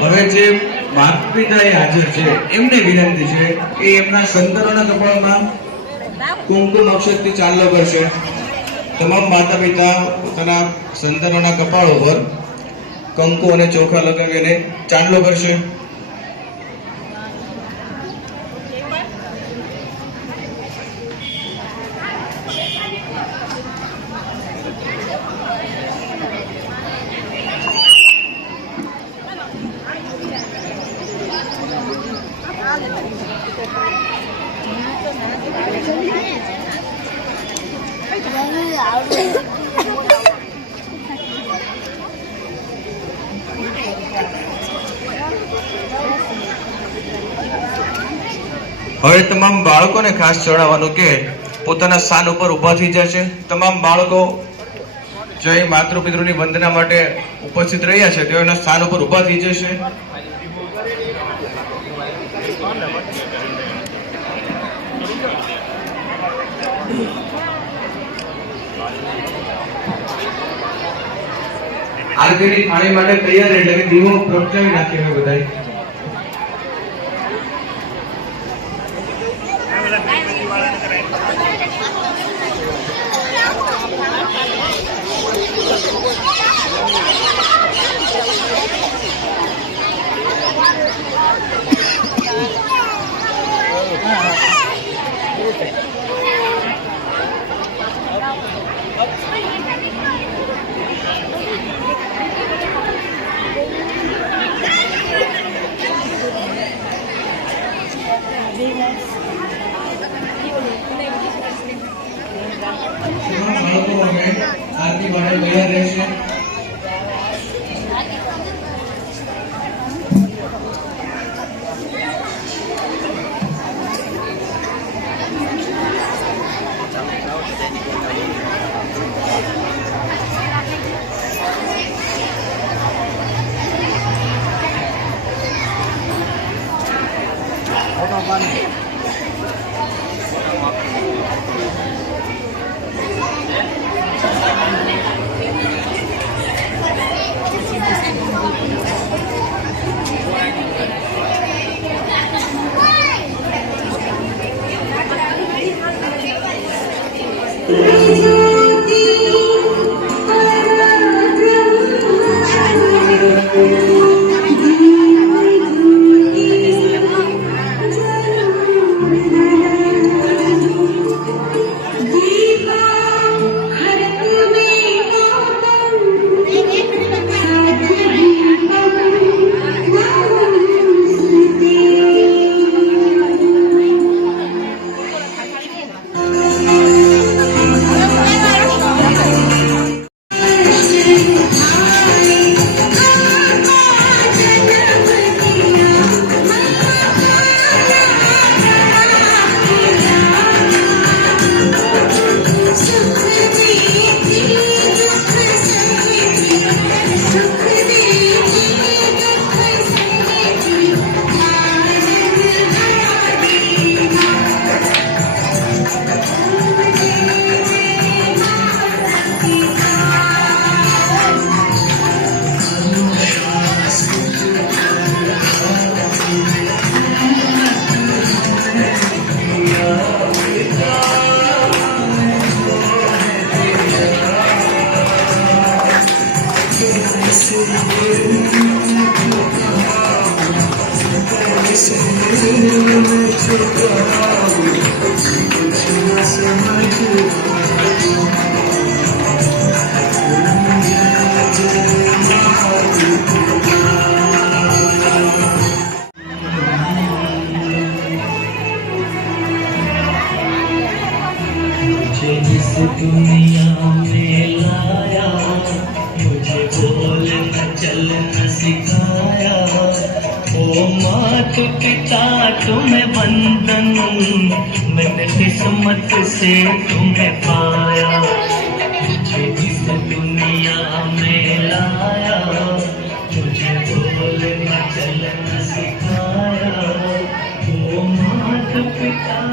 હવે જે માતા પિતા એ હાજર છે, એમને વિનંતી છે કે એમના સંતાનોના કપાળમાં કુમકુમ અક્ષરથી ચાલ્યો કરશે. તમામ માતા પિતા પોતાના સંતાનોના કપાળ ઉપર કંકુ અને ચોખા લગાવીને ચાંદલો કરશે. હવે તમામ બાળકોને ખાસ જણાવવાનું કે પોતાના સ્થાન ઉપર ઊભા થઈ જશે. તમામ બાળકો જય માતૃપિતૃની વંદના માટે ઉપસ્થિત રહ્યા છે. તેઓના સ્થાન ઉપર ઊભા થઈ જશે. આરતીની થાળી માટે તૈયાર એટલે કે દીવો પ્રગટાવી નાખ્યો બધાય આરતી માટે તૈયાર રહેશે दुनिया में लाया मुझे बोलना चलना सिखाया। ओ मात पिता तुम्हें मैंने किस्मत से तुम्हें पाया तुझे इस दुनिया में लाया, तुझे बोल मचल सिखाया, वो मात पिता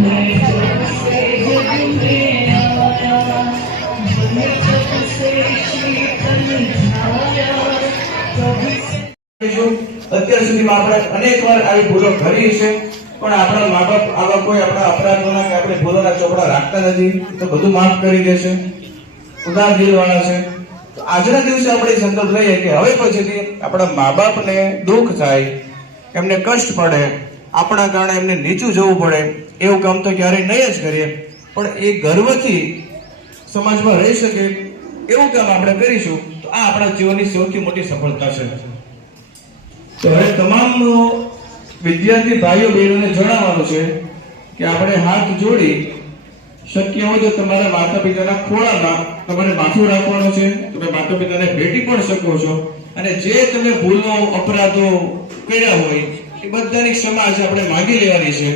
Thank you. અત્યાર સુધીમાં આપણે અનેક વાર આવી ભૂલો કરી છે, પણ આપણા મા બાપ આવા કોઈ આપણા અપરાધોના કે આપણે ભૂલોના ચોપડા રાખતા નથી, તો બધું માફ કરી દે છે ઉદાર દિલવાળા છે. તો આજના દિવસે આપણે સંકલ્પ લઈએ કે હવે પછીથી આપણા મા બાપને દુઃખ થાય, એમને કષ્ટ પડે, આપણા કારણે એમને નીચું જવું પડે, એવું કામ તો ક્યારેય નહીં જ કરીએ. પણ એ ગર્વથી સમાજમાં રહી શકે એવું કામ આપણે કરીશું, તો આ આપણા જીવનની સૌથી મોટી સફળતા છે. તો હવે તમામ વિદ્યાર્થી ભાઈઓ, બહેનોને જણાવવાનું છે કે આપણે હાથ જોડી શક્ય હોય તો તમારા માતા પિતાના ખોળામાં તમારે માથું રાખવાનું છે. તમે માતા પિતાને ભેટી પણ શકો છો. અને જે તમે ભૂલો અપરાધો કર્યા હોય, એ બધાની ક્ષમા આજે આપણે માંગી લેવાની છે.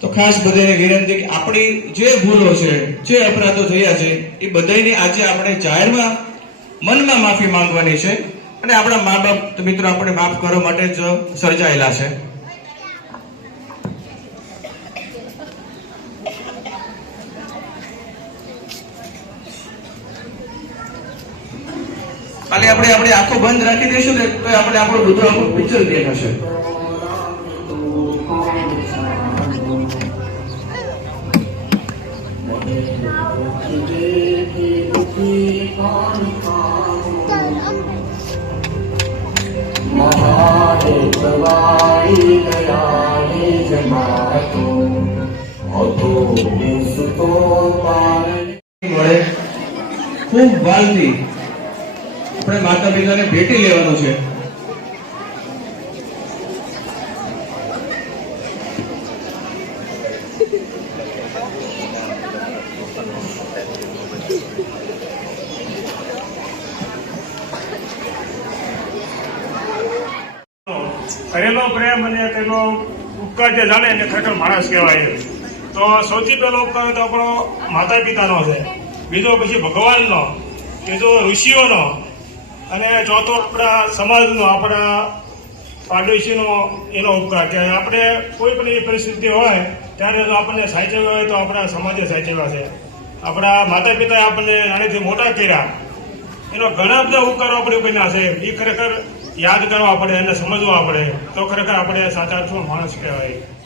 તો ખાસ બધાને વિનંતી કે આપણી જે ભૂલો છે, જે અપરાધો થયા છે, એ બધાની આજે આપણે જાહેરમાં મનમાં માફી માંગવાની છે. અને આપણા મા બાપ મિત્રો આપણે માફ કરવા માટે જ સર્જાયેલા છે અને આપણે આપણે આંખો બંધ રાખી દઈશું ને, તો આપણે આપણું બધું આપણું પિક્ચર દેખાશે Thank. મહાદેવવાળી દયાને જમાતો અધોને સુતો મળે ખૂબ વાલથી આપણે પિતાને ભેટી લેવાનું છે. કરેલો પ્રેમ અને તેનો ઉપકાર જે જાણે એને ખરેખર માણસ કહેવાય તો સૌથી પહેલો ઉપકાર તો આપણો માતા પિતાનો છે. બીજો પછી ભગવાનનો, ત્રીજો ઋષિઓનો, અને ચોથો આપણા સમાજનો, આપણા પાડોશીનો એનો ઉપકાર કે આપણે કોઈ પણ એવી પરિસ્થિતિ હોય, ત્યારે જો આપણને સાચવ્યા હોય તો આપણા સમાજે સાચવ્યા છે. આપણા માતા પિતાએ આપણને નાનેથી મોટા કર્યા. એનો ઘણા બધા ઉપકારો આપણે કોઈના છે. એ ખરેખર યાદ કરવા પડે અને સમજવા પડે. તો ખરેખર આપણે સાચા માણસ કહેવાય.